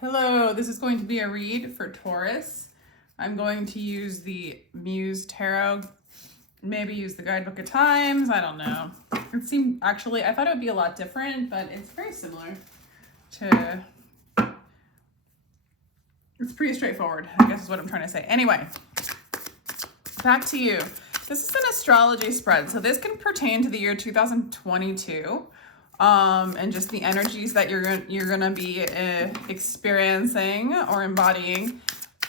Hello, this is going to be a read for Taurus. I'm going to use the Muse Tarot, maybe use the guidebook at times, I don't know. It seemed, actually, I thought it would be a lot different, but it's very similar to, it's pretty straightforward, I guess is what I'm trying to say. Anyway, back to you. This is an astrology spread, so this can pertain to the year 2022. And just the energies that you're gonna be experiencing or embodying.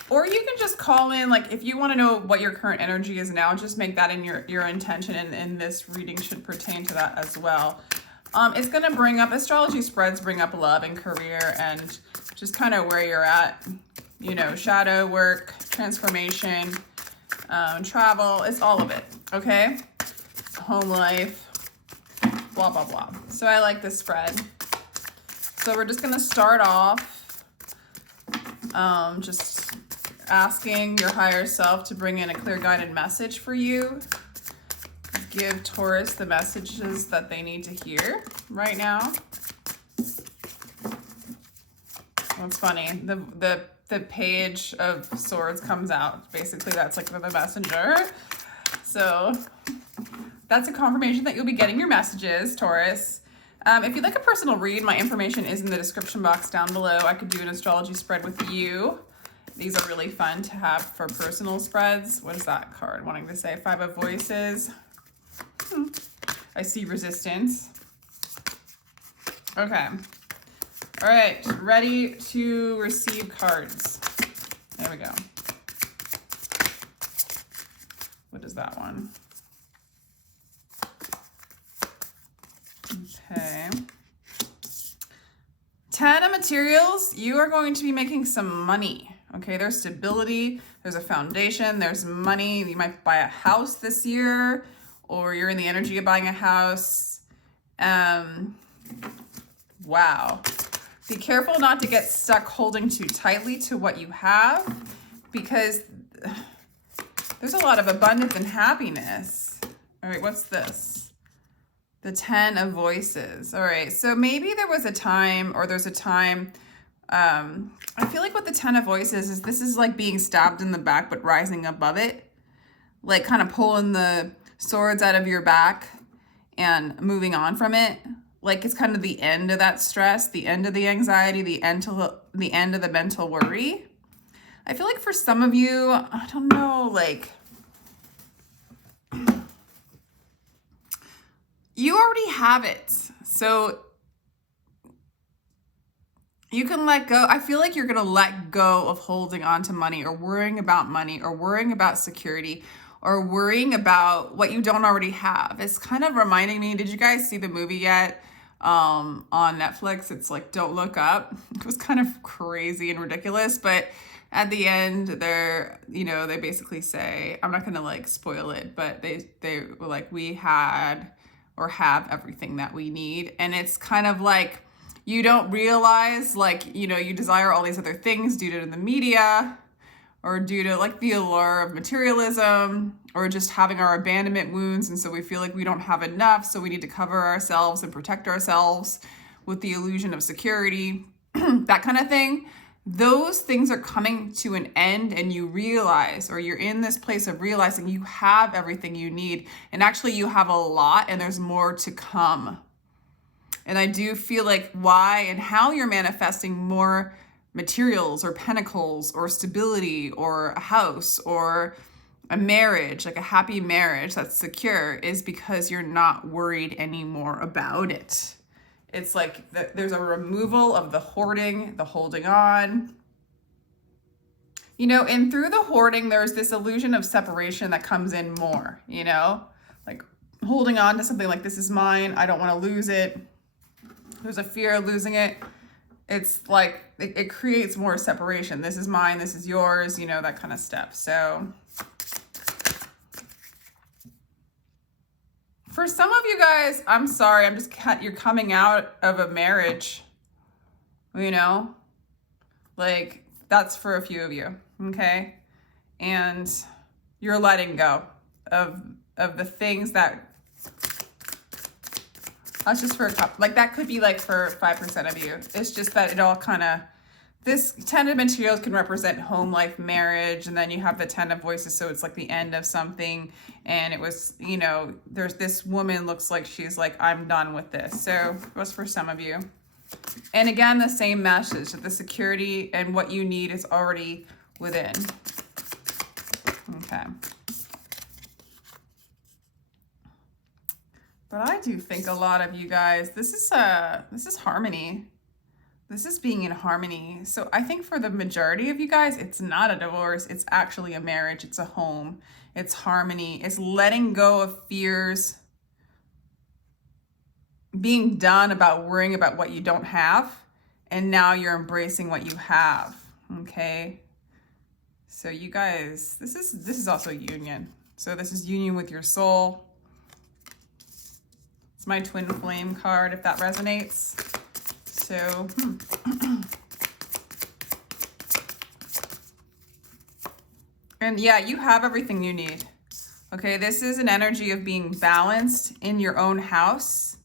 Or you can just call in, like, if you want to know what your current energy is now, just make that in your intention, and this reading should pertain to that as well. It's gonna bring up, astrology spreads bring up love and career and just kind of where you're at, you know, shadow work, transformation, travel, it's all of it, okay? Home life, blah, blah, blah. So I like this spread. So we're just going to start off just asking your higher self to bring in a clear guided message for you. Give Taurus the messages that they need to hear right now. What's funny, the page of swords comes out. Basically, that's like the messenger. So that's a confirmation that you'll be getting your messages, Taurus. If you'd like a personal read, my information is in the description box down below. I could do an astrology spread with you. These are really fun to have for personal spreads. What is that card wanting to say? Five of Voices. I see resistance. Okay. All right, ready to receive cards. There we go. What is that one? Okay. 10 of materials, you are going to be making some money. Okay, there's stability, there's a foundation, there's money. You might buy a house this year, or you're in the energy of buying a house. Wow. Be careful not to get stuck holding too tightly to what you have, because there's a lot of abundance and happiness. All right, what's this? The 10 of Voices. All right, so maybe there was a time, or there's a time, I feel like what the 10 of Voices is, this is like being stabbed in the back, but rising above it. Like kind of pulling the swords out of your back and moving on from it. Like it's kind of the end of that stress, the end of the anxiety, the end of the mental worry. I feel like for some of you, I don't know, like, you already have it. So you can let go. I feel like you're going to let go of holding on to money, or worrying about money, or worrying about security, or worrying about what you don't already have. It's kind of reminding me, did you guys see the movie yet? On Netflix, it's like Don't Look Up. It was kind of crazy and ridiculous, but at the end, they basically say, I'm not going to like spoil it, but they were like, we had or have everything that we need. And it's kind of like, you don't realize, like, you desire all these other things due to the media, or due to like the allure of materialism, or just having our abandonment wounds. And so we feel like we don't have enough. So we need to cover ourselves and protect ourselves with the illusion of security, that kind of thing. Those things are coming to an end, and you realize, or you're in this place of realizing you have everything you need. And actually you have a lot, and there's more to come. And I do feel like why and how you're manifesting more materials or pentacles or stability or a house or a marriage, like a happy marriage that's secure, is because you're not worried anymore about it. It's like there's a removal of the hoarding, the holding on. And through the hoarding, there's this illusion of separation that comes in more, like holding on to something like, this is mine, I don't want to lose it. There's a fear of losing it. It's like, it creates more separation. This is mine, this is yours, that kind of stuff. So for some of you guys, I'm sorry, you're coming out of a marriage, like that's for a few of you, okay? And you're letting go of the things that, that's just for a couple, like that could be like for 5% of you. It's just that it all kind of this 10 of materials can represent home life, marriage, and then you have the 10 of voices, so it's like the end of something. And it was, you know, there's this woman, looks like she's like, I'm done with this. So it was for some of you. And again, the same message, that the security and what you need is already within. Okay. But I do think a lot of you guys, this is harmony. This is being in harmony. So I think for the majority of you guys, it's not a divorce. It's actually a marriage. It's a home. It's harmony. It's letting go of fears. Being done about worrying about what you don't have. And now you're embracing what you have. Okay. So you guys, this is also union. So this is union with your soul. It's my twin flame card, if that resonates. So, and yeah, you have everything you need. Okay, this is an energy of being balanced in your own house.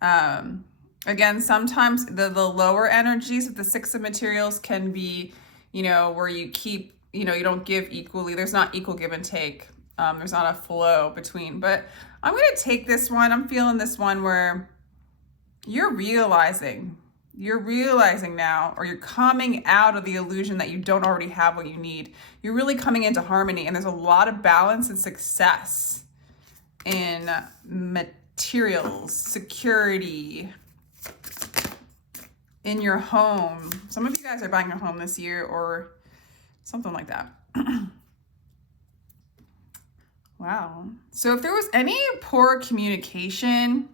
Again, sometimes the lower energies of the Six of Materials can be, you know, where you keep, you know, you don't give equally. There's not equal give and take. There's not a flow between. But I'm going to take this one. I'm feeling this one where you're realizing now, or you're coming out of the illusion that you don't already have what you need. You're really coming into harmony, and there's a lot of balance and success in materials, security, in your home. Some of you guys are buying a home this year or something like that. Wow. So if there was any poor communication,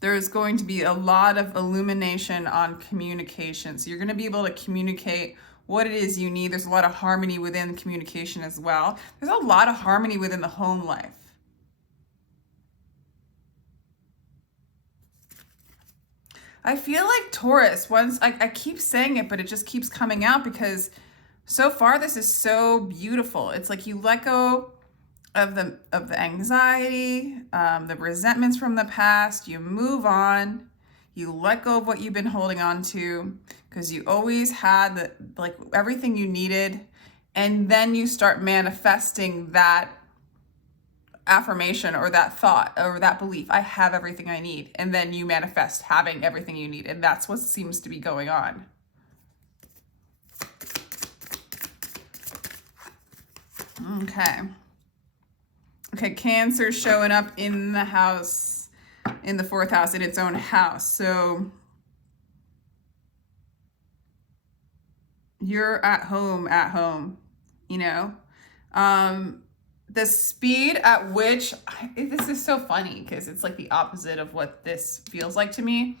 there's going to be a lot of illumination on communication. So you're going to be able to communicate what it is you need. There's a lot of harmony within communication as well. There's a lot of harmony within the home life. I feel like Taurus, once I keep saying it, but it just keeps coming out because so far this is so beautiful. It's like you let go of the anxiety, the resentments from the past. You move on. You let go of what you've been holding on to because you always had like everything you needed, and then you start manifesting that affirmation or that thought or that belief. I have everything I need, and then you manifest having everything you need, and that's what seems to be going on. Okay. Okay, Cancer showing up in the house, in the fourth house, in its own house. So you're at home, you know. The speed at which, this is so funny because it's like the opposite of what this feels like to me.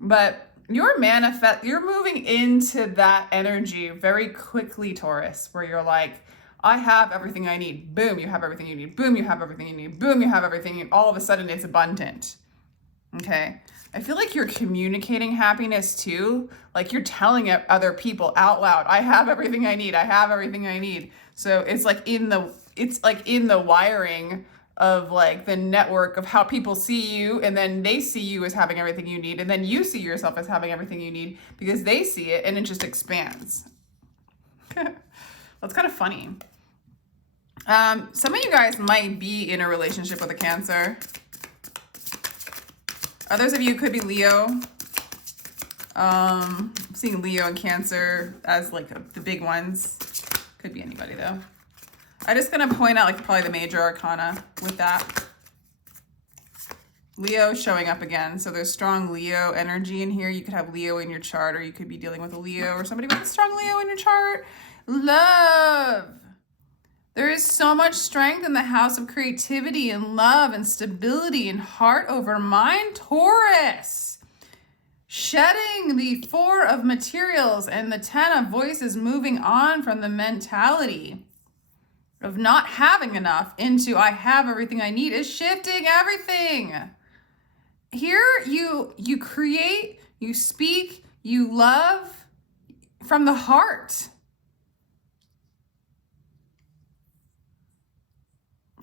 But you're moving into that energy very quickly, Taurus, where you're like, I have everything I need. Boom, you have everything you need. Boom, you have everything you need. Boom, you have everything. And all of a sudden it's abundant. Okay. I feel like you're communicating happiness too. Like you're telling other people out loud, I have everything I need. I have everything I need. So it's like in the wiring of like the network of how people see you, and then they see you as having everything you need. And then you see yourself as having everything you need because they see it, and it just expands. That's kind of funny. Some of you guys might be in a relationship with a Cancer. Others of you could be Leo. I'm seeing Leo and Cancer as like the big ones. Could be anybody though. I'm just gonna point out like probably the major arcana with that. Leo showing up again. So there's strong Leo energy in here. You could have Leo in your chart, or you could be dealing with a Leo or somebody with a strong Leo in your chart. Love. There is so much strength in the house of creativity and love and stability and heart over mind, Taurus. Shedding the 4 of materials and the 10 of voices, moving on from the mentality of not having enough into I have everything I need, is shifting everything. Here you create, you speak, you love from the heart.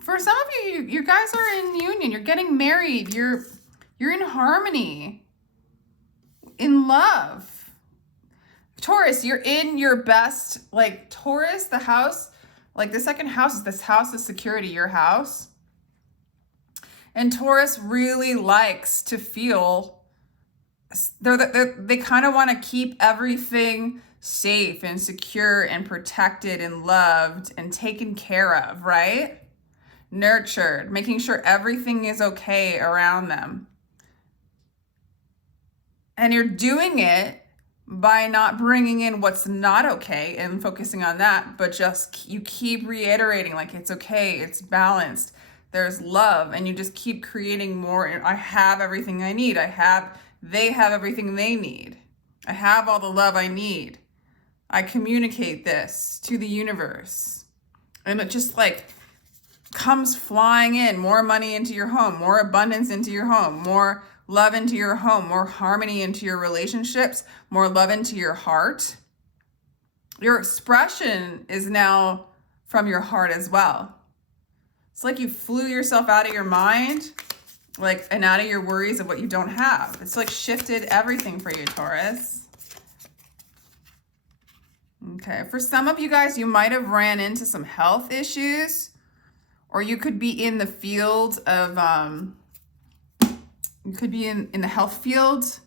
For some of you guys are in union, you're getting married, you're in harmony. in love. Taurus, you're in your best, like Taurus, the house, like the second house is this house of security, your house. And Taurus really likes to feel, they kind of want to keep everything safe and secure and protected and loved and taken care of, right? Nurtured, making sure everything is okay around them. And you're doing it by not bringing in what's not okay and focusing on that, but just you keep reiterating like it's okay, it's balanced, there's love, and you just keep creating more. I have everything I need. They have everything they need. I have all the love I need. I communicate this to the universe. And it just like comes flying in, more money into your home, more abundance into your home, more love into your home, more harmony into your relationships, more love into your heart. Your expression is now from your heart as well. It's like you flew yourself out of your mind, like, and out of your worries of what you don't have. It's like shifted everything for you, Taurus. Okay, for some of you guys, you might have ran into some health issues, or you could be in the field of, you could be in the health field,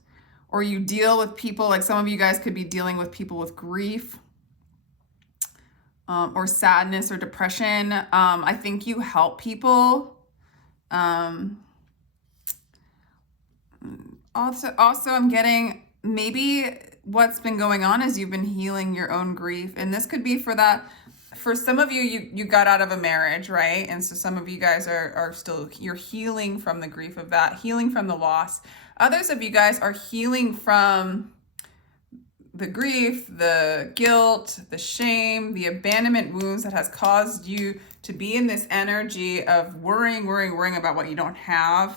or you deal with people, like some of you guys could be dealing with people with grief, or sadness or depression. I think you help people. Also, I'm getting maybe what's been going on is you've been healing your own grief. And this could be for that. For some of you, you got out of a marriage, right? And so some of you guys are still, you're healing from the grief of that, healing from the loss. Others of you guys are healing from the grief, the guilt, the shame, the abandonment wounds that has caused you to be in this energy of worrying about what you don't have,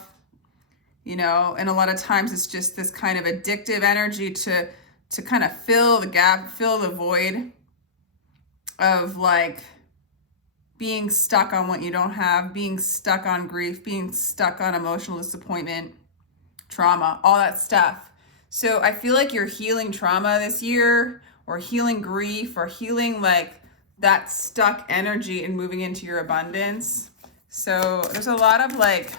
you know. And a lot of times it's just this kind of addictive energy to kind of fill the gap, fill the void of like being stuck on what you don't have, being stuck on grief, being stuck on emotional disappointment, trauma, all that stuff. So I feel like you're healing trauma this year, or healing grief, or healing like that stuck energy and moving into your abundance. So there's a lot of like,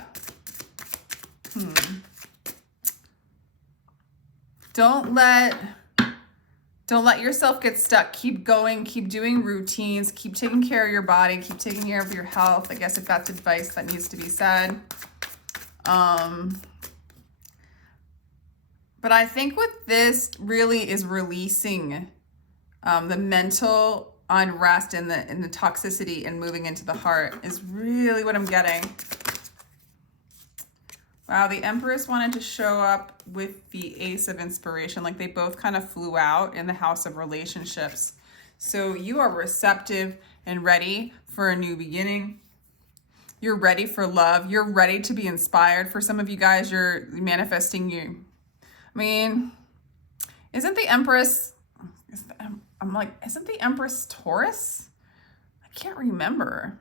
don't let yourself get stuck. Keep going, keep doing routines, keep taking care of your body, keep taking care of your health. I guess if that's advice that needs to be said. But I think what this really is releasing the mental unrest and the toxicity and moving into the heart is really what I'm getting. Wow, the Empress wanted to show up with the Ace of Inspiration. Like they both kind of flew out in the house of relationships. So you are receptive and ready for a new beginning. You're ready for love. You're ready to be inspired. For some of you guys, you're manifesting you. I mean, isn't the Empress, isn't the Empress Taurus? I can't remember.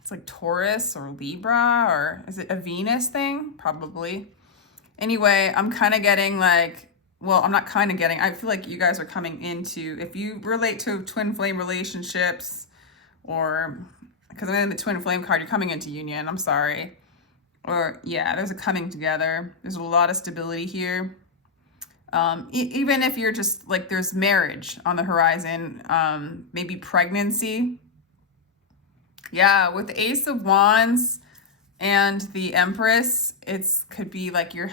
It's like Taurus or Libra, or is it a Venus thing? Probably. Anyway, I'm kind of getting like, well, I'm not kind of getting, I feel like you guys are coming into, if you relate to twin flame relationships, or, because I'm in the twin flame card, you're coming into union, I'm sorry. Or yeah, there's a coming together. There's a lot of stability here. Even if you're just like, there's marriage on the horizon, maybe pregnancy. Yeah, with the Ace of Wands and the Empress, could be like you're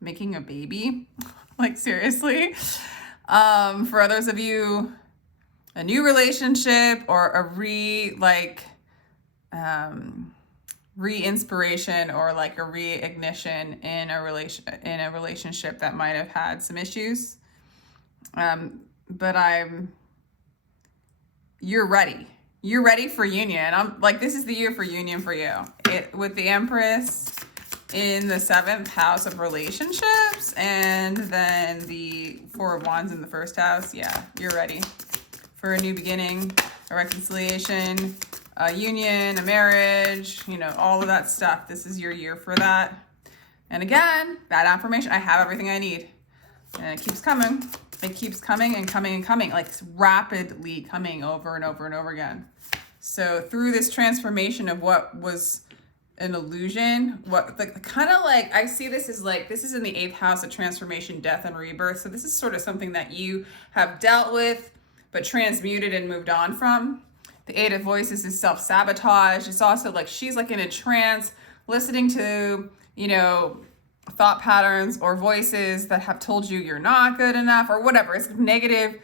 making a baby. Like seriously. For others of you, a new relationship or a re-inspiration or like a re-ignition in a relationship that might have had some issues. But you're ready. You're ready for union. I'm like, this is the year for union for you. With the Empress in the 7th house of relationships, and then the 4 of Wands in the 1st house. Yeah, you're ready for a new beginning, a reconciliation, a union, a marriage, you know, all of that stuff. This is your year for that. And again, that affirmation, I have everything I need. And it keeps coming. It keeps coming and coming and coming, like rapidly coming over and over and over again. So through this transformation of what was an illusion, what the kind of like, I see this as like, this is in the 8th house of transformation, death and rebirth. So this is sort of something that you have dealt with, but transmuted and moved on from. The 8 of voices is self-sabotage. It's also like, she's like in a trance, listening to, you know, thought patterns or voices that have told you you're not good enough or whatever. It's negative,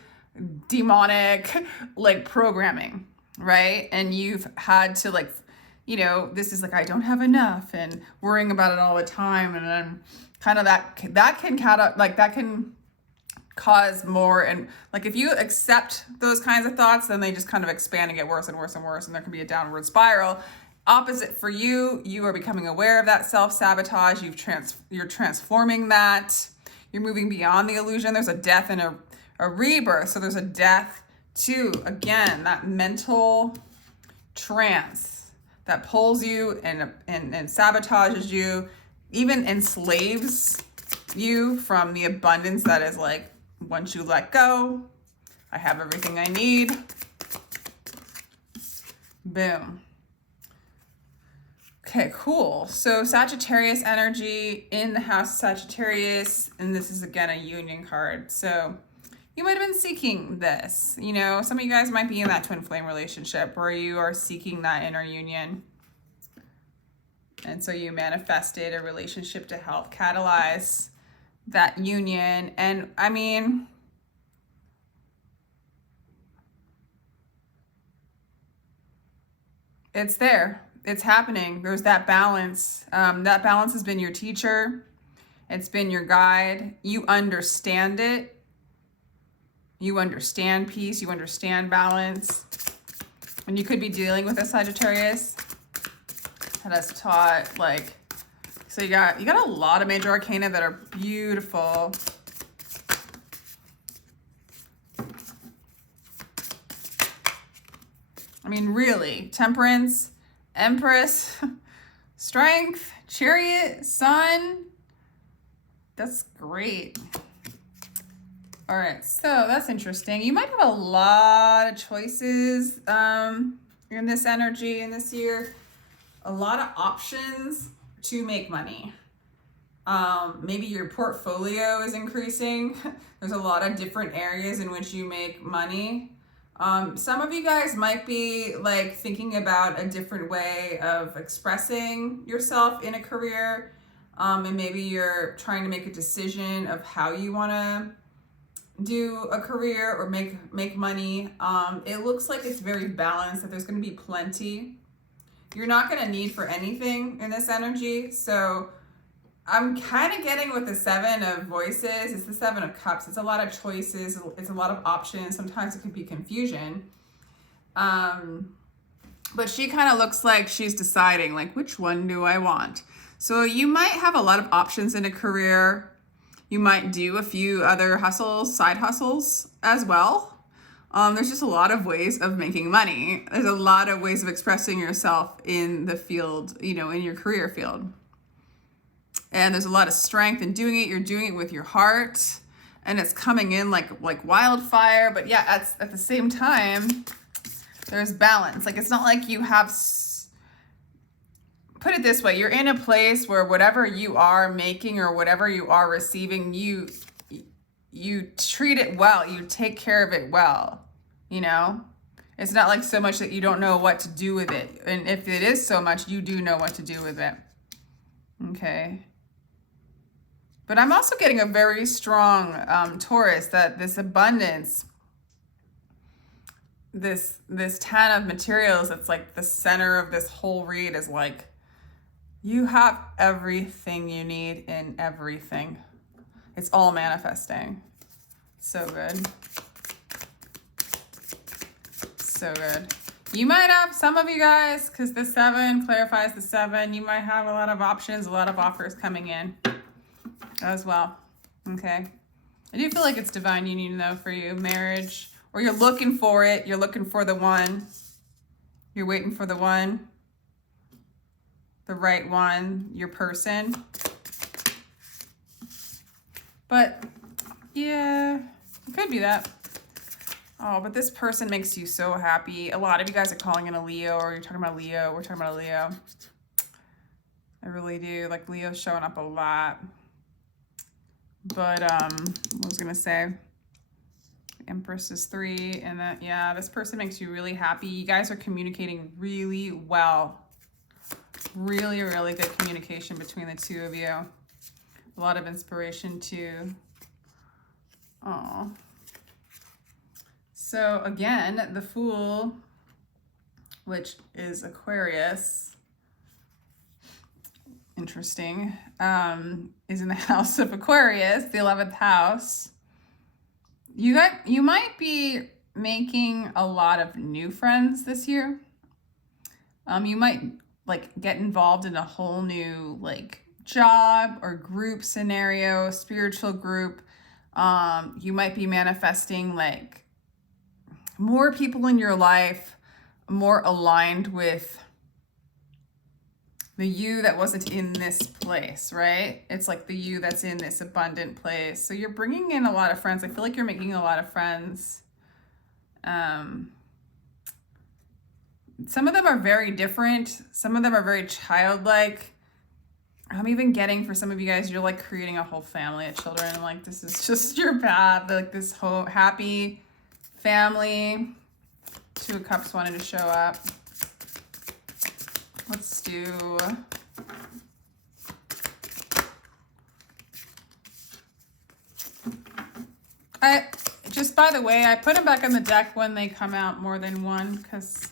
demonic, like programming, right? And you've had to like, you know, this is like, I don't have enough and worrying about it all the time. And then kind of that can cause more. And like, if you accept those kinds of thoughts, then they just kind of expand and get worse and worse and worse. And there can be a downward spiral. Opposite for you, you are becoming aware of that self-sabotage. You're transforming that. You're moving beyond the illusion. There's a death and a rebirth. So there's a death too. Again, that mental trance that pulls you and sabotages you, even enslaves you from the abundance that is like, once you let go, I have everything I need. Boom. Okay, cool. So Sagittarius energy in the house of Sagittarius, and this is again a union card. So you might have been seeking this. You know, some of you guys might be in that twin flame relationship where you are seeking that inner union. And so you manifested a relationship to help catalyze that union. And I mean, it's there. It's happening. There's that balance. That balance has been your teacher. It's been your guide. You understand it. You understand peace. You understand balance. And you could be dealing with a Sagittarius that has taught, like, so you got a lot of major arcana that are beautiful. I mean, really, Temperance, Empress, Strength, Chariot, Sun. That's great. All right, so that's interesting. You might have a lot of choices in this energy in this year. A lot of options to make money. Maybe your portfolio is increasing. There's a lot of different areas in which you make money. Some of you guys might be like thinking about a different way of expressing yourself in a career. And maybe you're trying to make a decision of how you want to do a career or make money. It looks like it's very balanced, that there's going to be plenty. You're not going to need for anything in this energy. So I'm kind of getting with the 7 of voices. It's the 7 of cups. It's a lot of choices. It's a lot of options. Sometimes it can be confusion. But she kind of looks like she's deciding, like, which one do I want? So you might have a lot of options in a career. You might do a few other hustles, side hustles as well. There's just a lot of ways of making money. There's a lot of ways of expressing yourself in the field, you know, in your career field. And there's a lot of strength in doing it. You're doing it with your heart, and it's coming in like wildfire. But yeah, at the same time, there's balance. Like, it's not like you have, put it this way, you're in a place where whatever you are making or whatever you are receiving, you treat it well. You take care of it well, you know? It's not like so much that you don't know what to do with it. And if it is so much, you do know what to do with it. Okay. But I'm also getting a very strong Taurus, that this abundance, this 10 of materials, it's like the center of this whole read is like, you have everything you need in everything. It's all manifesting. So good. So good. You might have, some of you guys, because the 7 clarifies the 7, you might have a lot of options, a lot of offers coming in as well. Okay. I do feel like it's divine union though for you, marriage, or you're looking for it. You're looking for the one. You're waiting for the one, the right one, your person. But yeah, it could be that. Oh, but this person makes you so happy. A lot of you guys are calling in a Leo, or you're talking about Leo. We're talking about a Leo. I really do. Like, Leo's showing up a lot. But, what was I going to say? The Empress is 3. And that, yeah, this person makes you really happy. You guys are communicating really well. Really, really good communication between the two of you. A lot of inspiration, too. Oh. So again, the Fool, which is Aquarius, interesting, is in the house of Aquarius, the 11th house. You might be making a lot of new friends this year. You might like get involved in a whole new like job or group scenario, spiritual group. You might be manifesting like more people in your life, more aligned with the you that wasn't in this place, right? It's like the you that's in this abundant place. So you're bringing in a lot of friends. I feel like you're making a lot of friends. Some of them are very different. Some of them are very childlike. I'm even getting, for some of you guys, you're like creating a whole family of children. Like, this is just your path. Like, this whole happy family. 2 of Cups wanted to show up. Let's do... Just by the way, I put them back in the deck when they come out more than one, because,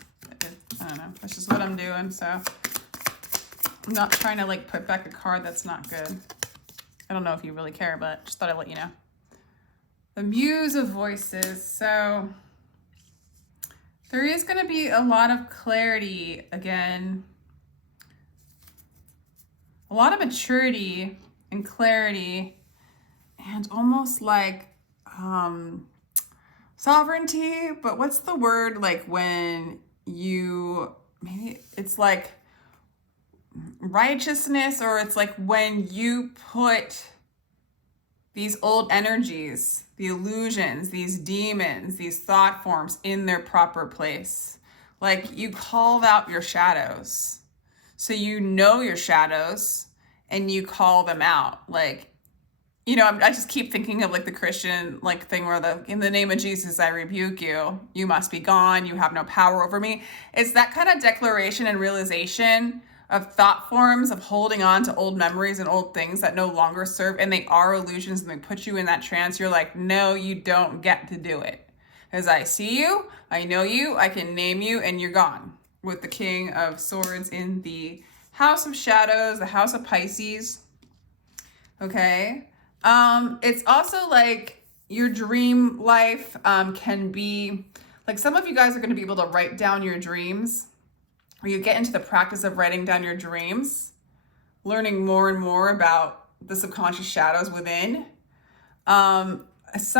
I don't know, that's just what I'm doing, so I'm not trying to, like, put back a card that's not good. I don't know if you really care, but just thought I'd let you know. The Muse of Voices. So there is going to be a lot of clarity again. A lot of maturity and clarity, and almost like sovereignty. But what's the word, like when you, maybe it's like righteousness, or it's like when you put these old energies, the illusions, these demons, these thought forms in their proper place. Like, you called out your shadows. So you know your shadows and you call them out. Like, you know, I just keep thinking of like the Christian like thing where in the name of Jesus, I rebuke you. You must be gone. You have no power over me. It's that kind of declaration and realization of thought forms, of holding on to old memories and old things that no longer serve, and they are illusions, and they put you in that trance. You're like, no, you don't get to do it. Because I see you, I know you, I can name you, and you're gone. With the King of Swords in the House of Shadows, the House of Pisces. Okay. It's also like your dream life can be, like, some of you guys are going to be able to write down your dreams, or you get into the practice of writing down your dreams, learning more and more about the subconscious shadows within. Some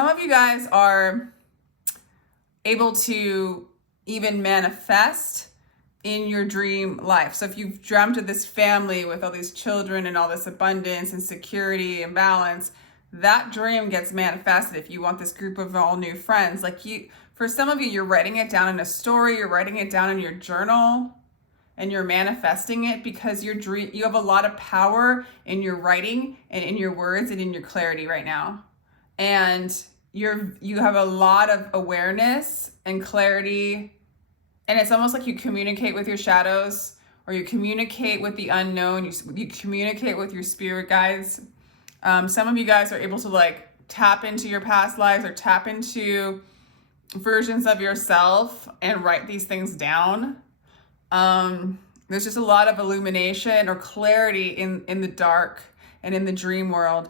of you guys are able to even manifest in your dream life. So if you've dreamt of this family with all these children and all this abundance and security and balance, that dream gets manifested. If you want this group of all new friends, like for some of you, you're writing it down in a story, you're writing it down in your journal, and you're manifesting it, because you have a lot of power in your writing and in your words and in your clarity right now. And you have a lot of awareness and clarity, and it's almost like you communicate with your shadows, or you communicate with the unknown, you communicate with your spirit guides. Some of you guys are able to like tap into your past lives, or tap into versions of yourself and write these things down. There's just a lot of illumination or clarity in the dark and in the dream world.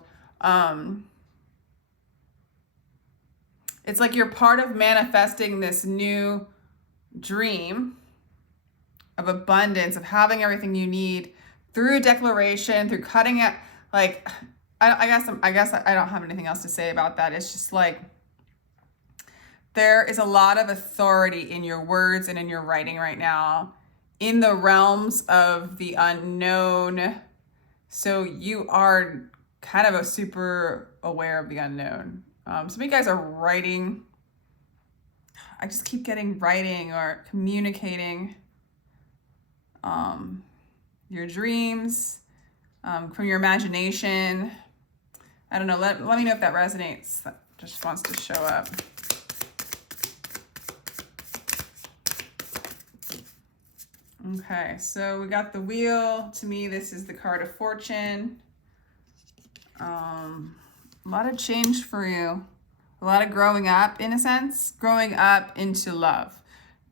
It's like you're part of manifesting this new dream of abundance, of having everything you need through a declaration, through cutting it. Like, I guess I don't have anything else to say about that. It's just like, there is a lot of authority in your words and in your writing right now, in the realms of the unknown. So you are kind of a super aware of the unknown. Some of you guys are writing. I just keep getting writing or communicating your dreams from your imagination. I don't know. Let me know if that resonates. That just wants to show up. Okay, so we got the wheel. To me, this is the card of fortune. A lot of change for you. A lot of growing up, in a sense. Growing up into love.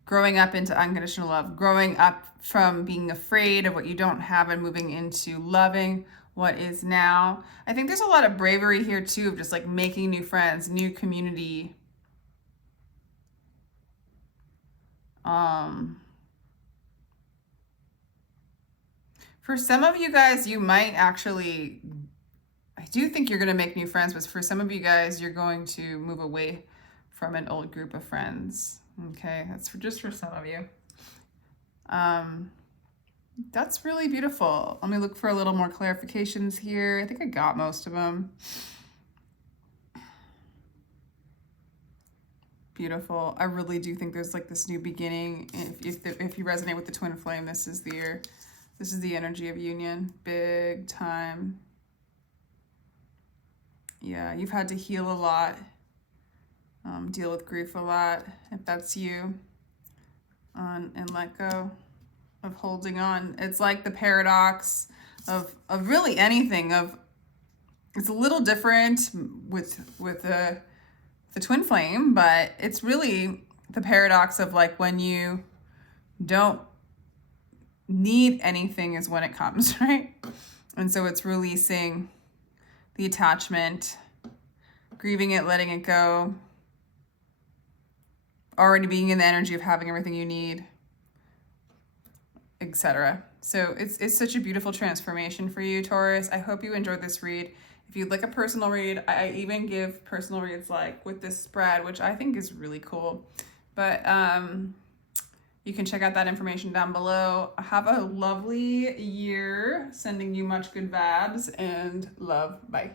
Growing up into unconditional love. Growing up from being afraid of what you don't have and moving into loving what is now. I think there's a lot of bravery here too, of just like making new friends, new community. For some of you guys, you might actually, I do think you're going to make new friends, but for some of you guys, you're going to move away from an old group of friends. Okay, that's just for some of you. That's really beautiful. Let me look for a little more clarifications here. I think I got most of them. Beautiful. I really do think there's like this new beginning. If you resonate with the twin flame, this is the year. This is the energy of union, big time. Yeah, you've had to heal a lot, deal with grief a lot, if that's you, and let go of holding on. It's like the paradox of really anything. It's a little different with the twin flame, but it's really the paradox of like when you don't need anything is when it comes, right? And so it's releasing the attachment, grieving it, letting it go, already being in the energy of having everything you need, etc. So it's such a beautiful transformation for you, Taurus. I hope you enjoyed this read. If you'd like a personal read, I even give personal reads like with this spread, which I think is really cool. But you can check out that information down below. Have a lovely year. Sending you much good vibes and love. Bye.